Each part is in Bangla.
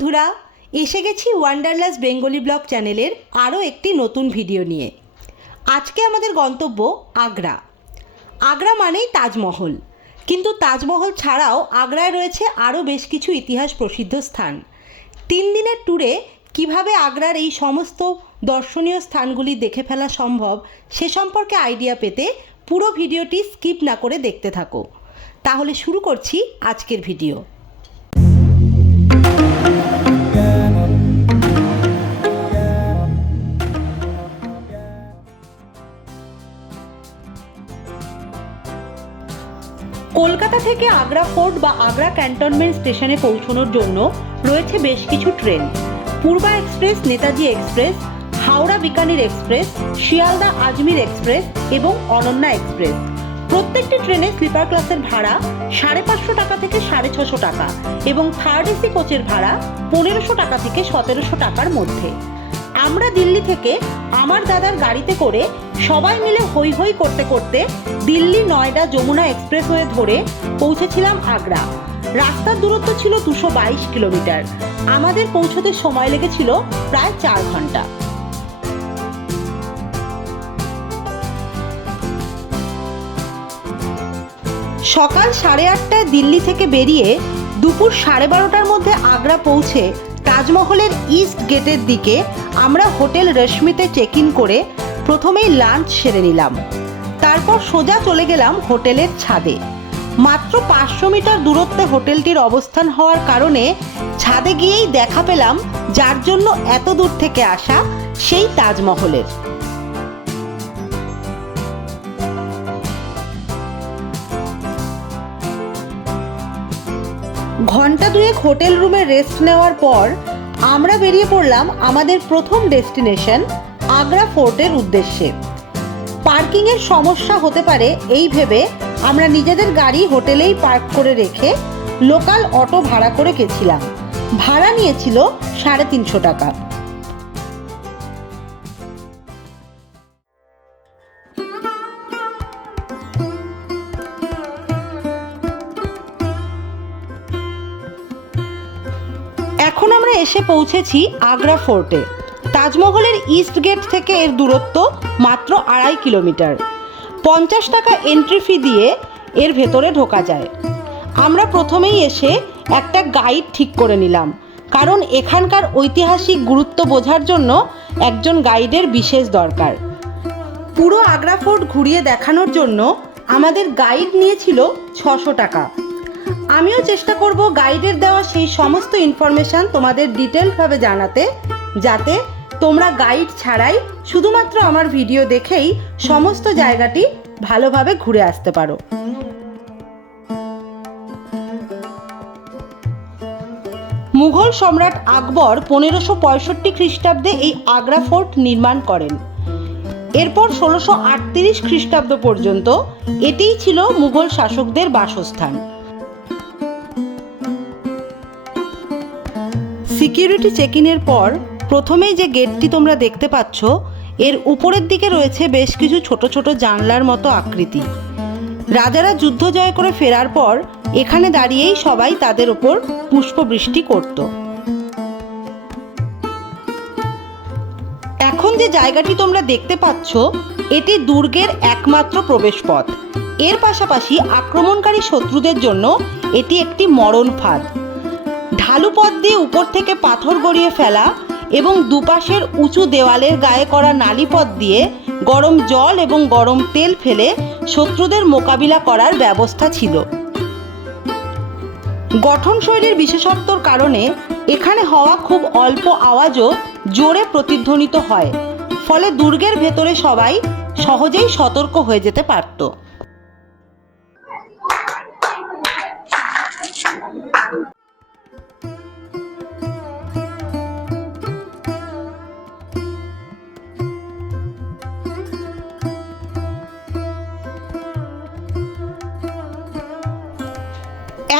বন্ধুরা, এসে গেছি ওয়ান্ডারলাস বেঙ্গলি ব্লগ চ্যানেলের আরও একটি নতুন ভিডিও নিয়ে। আজকে আমাদের গন্তব্য আগ্রা। আগ্রা মানেই তাজমহল, কিন্তু তাজমহল ছাড়াও আগ্রায় রয়েছে আরও বেশ কিছু ইতিহাস প্রসিদ্ধ স্থান। 3 দিনের ট্যুরে কিভাবে আগ্রার এই সমস্ত দর্শনীয় স্থানগুলি দেখে ফেলা সম্ভব সে সম্পর্কে আইডিয়া পেতে পুরো ভিডিওটি স্কিপ না করে দেখতে থাকো। তাহলে শুরু করছি আজকের ভিডিও। কলকাতা থেকে আগ্রা ফোর্ট বা আগ্রা ক্যান্টনমেন্ট স্টেশনে পৌঁছানোর জন্য রয়েছে বেশ কিছু train. Poorva express, Netaji express, Howrah Bikaner express, Sealdah Ajmer express এবং অনন্যা এক্সপ্রেস। প্রত্যেকটি ট্রেনে স্লিপার ক্লাসের ভাড়া 550 টাকা থেকে 650 টাকা এবং থার্ড এসি কোচের ভাড়া 1500 টাকা থেকে 1700 টাকার মধ্যে। আমরা দিল্লি থেকে আমার দাদার গাড়িতে করে সবাই মিলে হই হই করতে করতে দিল্লি নয়ডা যমুনা এক্সপ্রেসওয়ে ধরে পৌঁছেছিলাম আগ্রা। রাস্তার দূরত্ব ছিল 222 কিলোমিটার। আমাদের পৌঁছতে সময় লেগেছিল প্রায় 4 ঘন্টা। সকাল 8:30টায় দিল্লি থেকে বেরিয়ে দুপুর 12:30টার মধ্যে আগ্রা পৌঁছে তাজমহলের ইস্ট গেটের দিকে আমরা হোটেল রশ্মিতে চেক ইন করে প্রথমেই লাঞ্চ সেরে নিলাম। তারপর সোজা চলে গেলাম হোটেলের ছাদে। মাত্র 500 মিটার দূরত্বে হোটেলটির অবস্থান হওয়ার কারণে ছাদে গিয়েই দেখা পেলাম যার জন্য এত দূর থেকে আসা, সেই তাজমহলের। ঘন্টা দুয়েক হোটেল রুমে রেস্ট নেওয়ার পর আমরা বেরিয়ে পড়লাম আমাদের প্রথম ডেস্টিনেশন আগ্রা ফোর্টের উদ্দেশ্যে। পার্কিংয়ের সমস্যা হতে পারে এই ভেবে আমরা নিজেদের গাড়ি হোটেলেই পার্ক করে রেখে লোকাল অটো ভাড়া করে গেছিলাম। ভাড়া নিয়েছিল 350 টাকা। এখন আমরা এসে পৌঁছেছি আগ্রা ফোর্টে। তাজমহলের ইস্ট গেট থেকে এর দূরত্ব মাত্র 2.5 কিলোমিটার। 50 টাকা এন্ট্রি ফি দিয়ে এর ভেতরে ঢোকা যায়। আমরা প্রথমেই এসে একটা গাইড ঠিক করে নিলাম, কারণ এখানকার ঐতিহাসিক গুরুত্ব বোঝার জন্য একজন গাইডের বিশেষ দরকার। পুরো আগ্রা ফোর্ট ঘুরিয়ে দেখানোর জন্য আমাদের গাইড নিয়েছিল 600 টাকা। আমিও চেষ্টা করব গাইডের দেওয়া সেই সমস্ত ইনফরমেশান তোমাদের ডিটেলভাবে জানাতে, যাতে তোমরা গাইড ছাড়াই শুধুমাত্র আমার ভিডিও দেখেই সমস্ত জায়গাটি ভালোভাবে ঘুরে আসতে পারো। মুঘল সম্রাট আকবর 1565 খ্রিস্টাব্দে এই আগ্রা ফোর্ট নির্মাণ করেন। এরপর 1638 খ্রিস্টাব্দ পর্যন্ত এটিই ছিল মুঘল শাসকদের বাসস্থান। সিকিউরিটি চেক ইনের পর প্রথমেই যে গেটটি তোমরা দেখতে পাচ্ছ, এর উপরের দিকে রয়েছে বেশ কিছু ছোট ছোট জানলার মতো আকৃতি। রাজারা যুদ্ধ জয় করে ফেরার পর এখানে দাঁড়িয়েই সবাই তাদের ওপর পুষ্পবৃষ্টি করত। এখন যে জায়গাটি তোমরা দেখতে পাচ্ছ, এটি দুর্গের একমাত্র প্রবেশপথ। এর পাশাপাশি আক্রমণকারী শত্রুদের জন্য এটি একটি মরণ ফাঁদ। ঢালু পথ দিয়ে উপর থেকে পাথর গড়িয়ে ফেলা এবং দুপাশের উঁচু দেওয়ালের গায়ে করা নালীপথ দিয়ে গরম জল এবং গরম তেল ফেলে শত্রুদের মোকাবিলা করার ব্যবস্থা ছিল। গঠনশৈলীর বিশেষত্বর কারণে এখানে হওয়া খুব অল্প আওয়াজও জোরে প্রতিধ্বনিত হয়, ফলে দুর্গের ভেতরে সবাই সহজেই সতর্ক হয়ে যেতে পারত।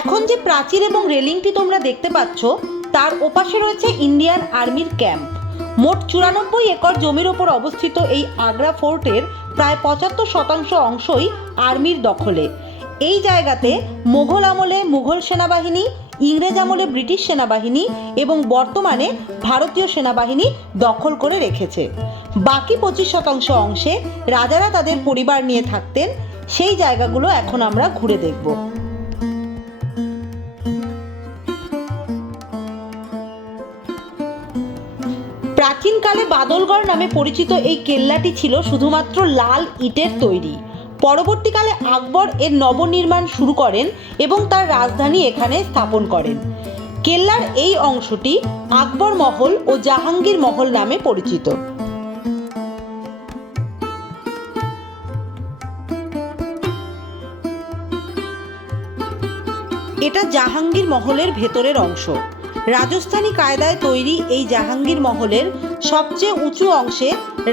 এখন যে প্রাচীর এবং রেলিংটি তোমরা দেখতে পাচ্ছ, তার ওপাশে রয়েছে ইন্ডিয়ান আর্মির ক্যাম্প। মোট 94 একর জমির ওপর অবস্থিত এই আগ্রা ফোর্টের প্রায় 75% অংশই আর্মির দখলে। এই জায়গাতে মুঘল আমলে মুঘল সেনাবাহিনী ইংরেজ আমলে ব্রিটিশ সেনাবাহিনী এবং বর্তমানে ভারতীয় সেনাবাহিনী দখল করে রেখেছে। বাকি 25% অংশে রাজারা তাদের পরিবার নিয়ে থাকতেন। সেই জায়গাগুলো এখন আমরা ঘুরে দেখব। প্রাচীনকালে বাদলগড় নামে পরিচিত এই কেল্লাটি ছিল শুধুমাত্র লাল ইটের তৈরি। পরবর্তীকালে আকবর এর নবনির্মাণ শুরু করেন এবং তার রাজধানী এখানে স্থাপন করেন। কেল্লার এই অংশটি আকবর মহল ও জাহাঙ্গীর মহল নামে পরিচিত। এটা জাহাঙ্গীর মহলের ভেতরের অংশ। রাজস্থানী কায়দায় তৈরি এই জাহাঙ্গীর মহলের সবচেয়ে উঁচু অংশে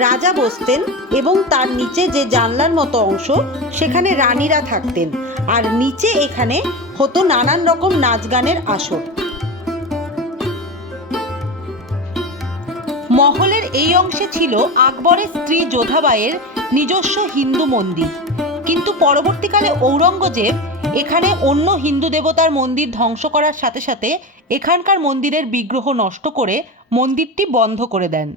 রাজা বসতেন এবং তার নিচে যে জানলার মতো অংশ সেখানে রানীরা থাকতেন, আর নিচে এখানে হতো নানান রকম নাচ গানের আসর। মহলের এই অংশে ছিল আকবরের স্ত্রী যোধাবাইয়ের নিজস্ব হিন্দু মন্দির, কিন্তু পরবর্তীকালে ঔরঙ্গজেব এখানে অন্য হিন্দু দেবতার মন্দির ধ্বংস করার সাথে সাথে এখানকার মন্দিরের বিগ্রহ নষ্ট করে মন্দিরটি বন্ধ করে দেন।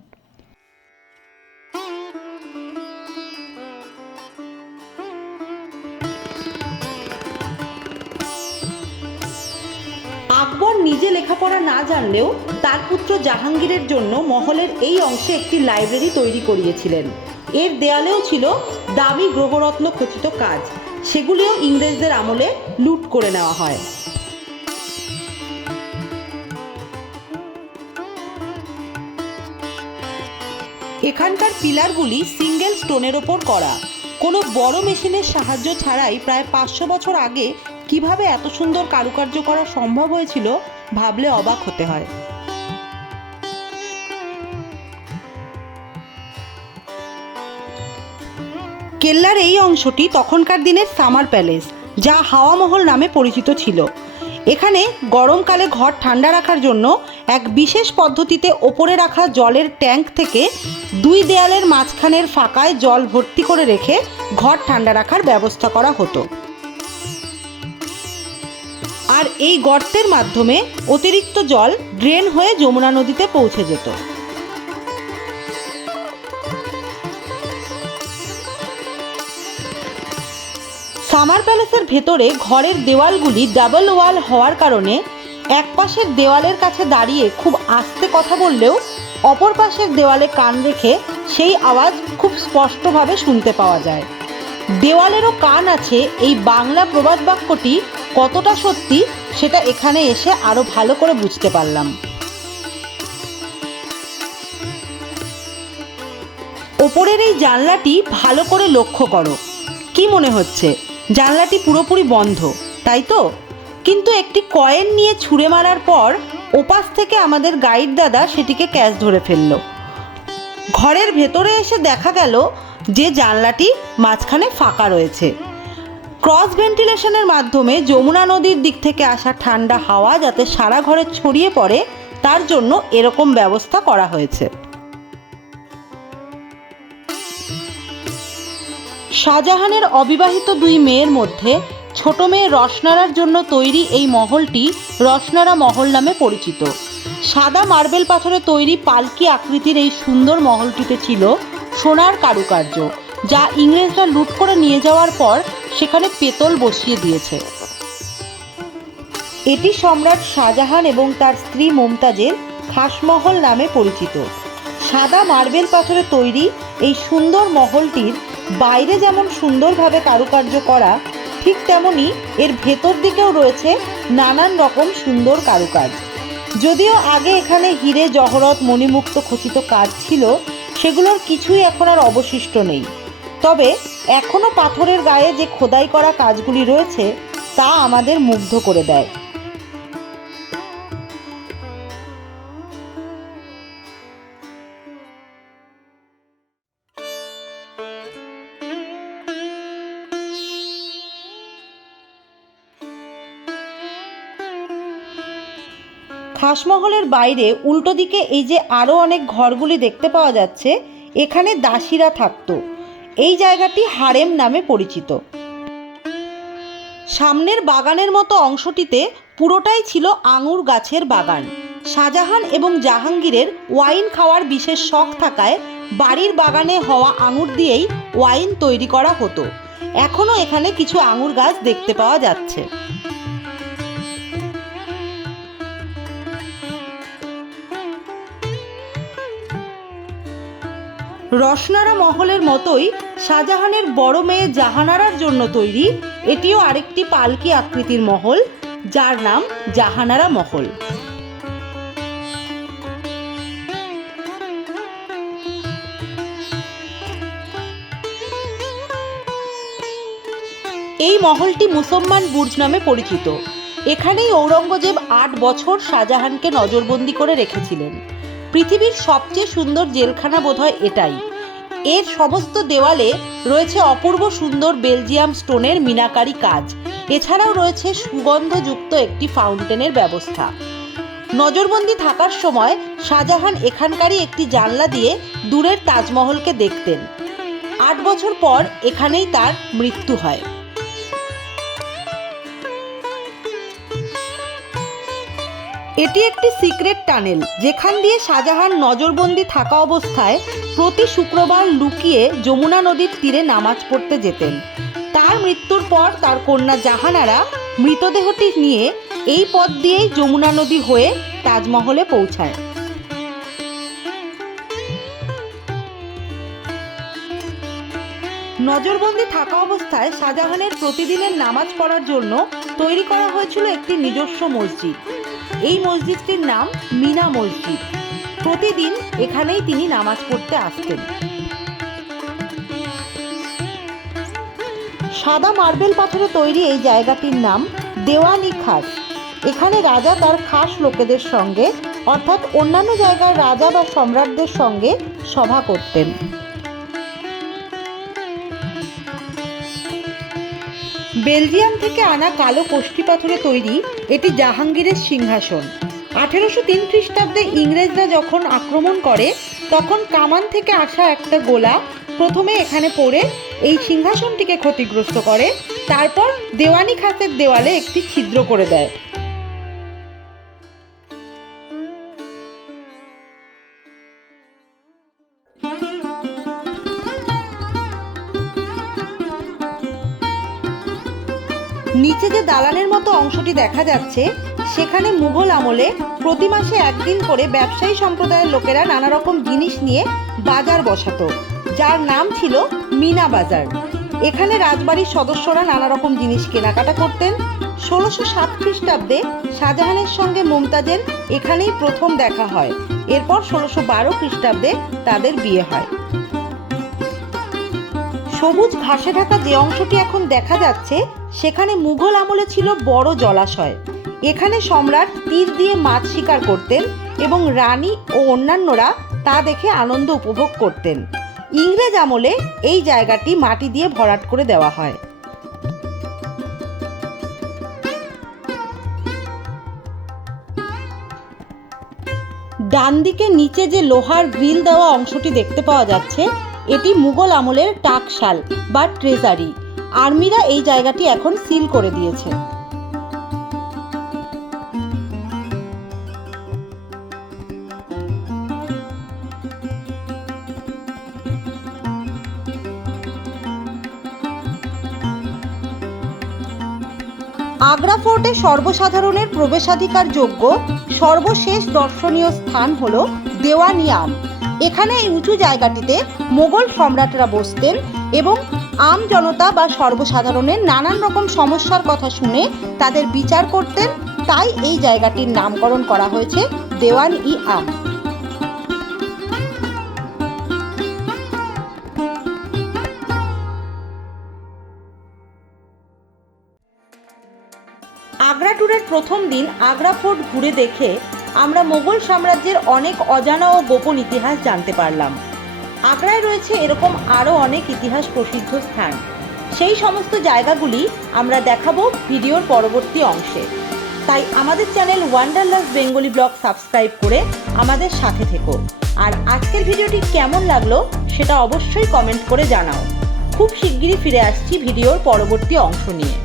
আকবর নিজে লেখাপড়া না জানলেও তার পুত্র জাহাঙ্গীরের জন্য মহলের এই অংশে একটি লাইব্রেরি তৈরি করিয়েছিলেন। এর দেয়ালেও ছিল দামি গ্রহরত্ন খচিত কাজ, সেগুলিও ইংরেজদের আমলে লুট করে নেওয়া হয়। এখানকার পিলারগুলি সিঙ্গেল স্টোনের ওপর করা। কোনো বড় মেশিনের সাহায্য ছাড়াই প্রায় 500 বছর আগে কিভাবে এত সুন্দর কারুকার্য করা সম্ভব হয়েছিল ভাবলে অবাক হতে হয়। কেল্লার এই অংশটি তখনকার দিনের সামার প্যালেস, যা হাওয়া মহল নামে পরিচিত ছিল। এখানে গরমকালে ঘর ঠান্ডা রাখার জন্য এক বিশেষ পদ্ধতিতে ওপরে রাখা জলের ট্যাঙ্ক থেকে 2 দেয়ালের মাঝখানের ফাঁকায় জল ভর্তি করে রেখে ঘর ঠান্ডা রাখার ব্যবস্থা করা হতো। আর এই গর্তের মাধ্যমে অতিরিক্ত জল ড্রেন হয়ে যমুনা নদীতে পৌঁছে যেত। সামার প্যালেসের ভেতরে ঘরের দেওয়ালগুলি ডাবল ওয়াল হওয়ার কারণে এক পাশের দেওয়ালের কাছে দাঁড়িয়ে খুব আস্তে কথা বললেও অপর পাশের দেওয়ালে কান রেখে সেই আওয়াজ খুব স্পষ্টভাবে শুনতে পাওয়া যায়। দেওয়ালেরও কান আছে, এই বাংলা প্রবাদ বাক্যটি কতটা সত্যি সেটা এখানে এসে আরো ভালো করে বুঝতে পারলাম। ওপরের এই জানলাটি ভালো করে লক্ষ্য করো। কি মনে হচ্ছে জানলাটি পুরোপুরি বন্ধ, তাই তো? কিন্তু একটি কয়েন নিয়ে ছুঁড়ে মারার পর ওপাশ থেকে আমাদের গাইড দাদা সেটিকে ক্যাচ ধরে ফেলল। ঘরের ভেতরে এসে দেখা গেল যে জানলাটি মাঝখানে ফাঁকা রয়েছে। ক্রস ভেন্টিলেশনের মাধ্যমে যমুনা নদীর দিক থেকে আসা ঠান্ডা হাওয়া যাতে সারা ঘরে ছড়িয়ে পড়ে তার জন্য এরকম ব্যবস্থা করা হয়েছে। শাহজাহানের অবিবাহিত 2 মেয়ের মধ্যে ছোট মেয়ে রসনারার জন্য তৈরি এই মহলটি রসনারা মহল নামে পরিচিত। সাদা মার্বেল পাথরে তৈরি পালকি আকৃতির এই সুন্দর মহলটিতে ছিল সোনার কারুকার্য, যা ইংরেজরা লুট করে নিয়ে যাওয়ার পর সেখানে পেতল বসিয়ে দিয়েছে। এটি সম্রাট শাহজাহান এবং তার স্ত্রী মুমতাজের খাসমহল নামে পরিচিত। সাদা মার্বেল পাথরে তৈরি এই সুন্দর মহলটির বাইরে যেমন সুন্দরভাবে কারুকার্য করা, ঠিক তেমনি এর ভেতর দিকেও রয়েছে নানান রকম সুন্দর কারুকাজ। যদিও আগে এখানে হিরে জহরত মণিমুক্ত খচিত কাজ ছিল, সেগুলোর কিছুই এখন আর অবশিষ্ট নেই। তবে এখনো পাথরের গায়ে যে খোদাই করা কাজগুলি রয়েছে তা আমাদের মুগ্ধ করে দেয়। খাসমহলের বাইরে উল্টো দিকে এই যে আরও অনেক ঘরগুলি দেখতে পাওয়া যাচ্ছে, এখানে দাসীরা থাকতো। এই জায়গাটি হারেম নামে পরিচিত। সামনের বাগানের মতো অংশটিতে পুরোটাই ছিল আঙুর গাছের বাগান। শাহজাহান এবং জাহাঙ্গীরের ওয়াইন খাওয়ার বিশেষ শখ থাকায় বাড়ির বাগানে হওয়া আঙুর দিয়েই ওয়াইন তৈরি করা হতো। এখনও এখানে কিছু আঙুর গাছ দেখতে পাওয়া যাচ্ছে। রসনারা মহলের মতোই শাহজাহানের বড় মেয়ে জাহানারার জন্য তৈরি এটিও আরেকটি পালকি আকৃতির মহল, যার নাম জাহানারা মহল। এই মহলটি মুসলমান বুর্জ নামে পরিচিত। এখানেই ঔরঙ্গজেব 8 বছর শাহজাহানকে নজরবন্দি করে রেখেছিলেন। পৃথিবীর সবচেয়ে সুন্দর জেলখানা বোধহয় এটাই। এর সমস্ত দেওয়ালে রয়েছে অপূর্ব সুন্দর বেলজিয়াম স্টোনের মিনাকারি কাজ। এছাড়াও রয়েছে সুগন্ধযুক্ত একটি ফাউন্টেনের ব্যবস্থা। নজরবন্দি থাকার সময় শাহজাহান এখানকারই একটি জানলা দিয়ে দূরের তাজমহলকে দেখতেন। 8 বছর পর এখানেই তার মৃত্যু হয়। এটি একটি সিক্রেট টানেল, যেখান দিয়ে শাহজাহান নজরবন্দি থাকা অবস্থায় প্রতি শুক্রবার লুকিয়ে যমুনা নদীর তীরে নামাজ পড়তে যেতেন। তার মৃত্যুর পর তার কন্যা জাহানারা মৃতদেহটি নিয়ে এই পথ দিয়েই যমুনা নদী হয়ে তাজমহলে পৌঁছায়। নজরবন্দি থাকা অবস্থায় শাহজাহানের প্রতিদিনের নামাজ পড়ার জন্য তৈরি করা হয়েছিল একটি নিজস্ব মসজিদ। এই মসজিদটির নাম মিনা মসজিদ। প্রতিদিন এখানেই তিনি নামাজ পড়তে আসতেন। সাদা মার্বেল পাথরে তৈরি এই জায়গাটির নাম দেওয়ানি খাস। এখানে রাজা তার খাস লোকেদের সঙ্গে, অর্থাৎ অন্যান্য জায়গার রাজা বা সম্রাটদের সঙ্গে সভা করতেন। বেলজিয়াম থেকে আনা কালো কোষ্ঠী পাথরে তৈরি এটি জাহাঙ্গীরের সিংহাসন। 1803 খ্রিস্টাব্দে ইংরেজরা যখন আক্রমণ করে তখন কামান থেকে আসা একটা গোলা প্রথমে এখানে পড়ে এই সিংহাসনটিকে ক্ষতিগ্রস্ত করে, তারপর দেওয়ানি খাসের দেওয়ালে একটি ছিদ্র করে দেয়। নিচে যে দালানের মতো অংশটি দেখা যাচ্ছে সেখানে মুঘল আমলে প্রতি মাসে একদিন করে ব্যবসায়ী সম্প্রদায়ের লোকেরা নানা রকম জিনিস নিয়ে বাজার বসাতো, যার নাম ছিল মিনা বাজার। এখানে রাজবাড়ির সদস্যরা নানা রকম জিনিস কেনাকাটা করতেন। 1607 খ্রিস্টাব্দে শাহজাহানের সঙ্গে মুমতাজের এখানেই প্রথম দেখা হয়। এরপর 1612 খ্রিস্টাব্দে তাদের বিয়ে হয়। সবুজ ঘাসে ঢাকা যে অংশটি এখন দেখা যাচ্ছে সেখানে মুঘল আমলে ছিল বড় জলাশয়। এখানে সম্রাট তীর দিয়ে মাছ শিকার করতেন এবং রানী ও অন্যান্যরা তা দেখে আনন্দ উপভোগ করতেন। ইংরেজ আমলে এই জায়গাটি মাটি দিয়ে ভরাট করে দেওয়া হয়। ডান দিকে নিচে যে লোহার গ্রিল দেওয়া অংশটি দেখতে পাওয়া যাচ্ছে এটি মুঘল আমলের টাকশাল বা ট্রেজারি। আর্মিরা এই জায়গাটি এখন সিল করে দিয়েছে। আগ্রা ফোর্টে সর্বসাধারণের প্রবেশাধিকার যোগ্য সর্বশেষ দর্শনীয় স্থান হল দেওয়ানি আম। এখানে এই উঁচু জায়গাটিতে মোগল সম্রাটরা বসতেন এবং আম জনতা বা সর্বসাধারণের নানান রকম সমস্যার কথা শুনে তাদের বিচার করতেন। তাই এই জায়গাটির নামকরণ করা হয়েছে দেওয়ান-ই আম। আগ্রা ট্যুরের প্রথম দিন আগ্রা ফোর্ট ঘুরে দেখে আমরা মোগল সাম্রাজ্যের অনেক অজানা ও গোপন ইতিহাস জানতে পারলাম। আগ্রায় রয়েছে এরকম আরও অনেক ইতিহাস প্রসিদ্ধ স্থান। সেই সমস্ত জায়গাগুলি আমরা দেখাবো ভিডিওর পরবর্তী অংশে। তাই আমাদের channel wanderlust Bengali blog subscribe করে আমাদের সাথে থেকো। আর আজকের ভিডিওটি কেমন লাগলো সেটা অবশ্যই কমেন্ট করে জানাও। খুব শিগগিরই ফিরে আসছি ভিডিওর পরবর্তী অংশ নিয়ে।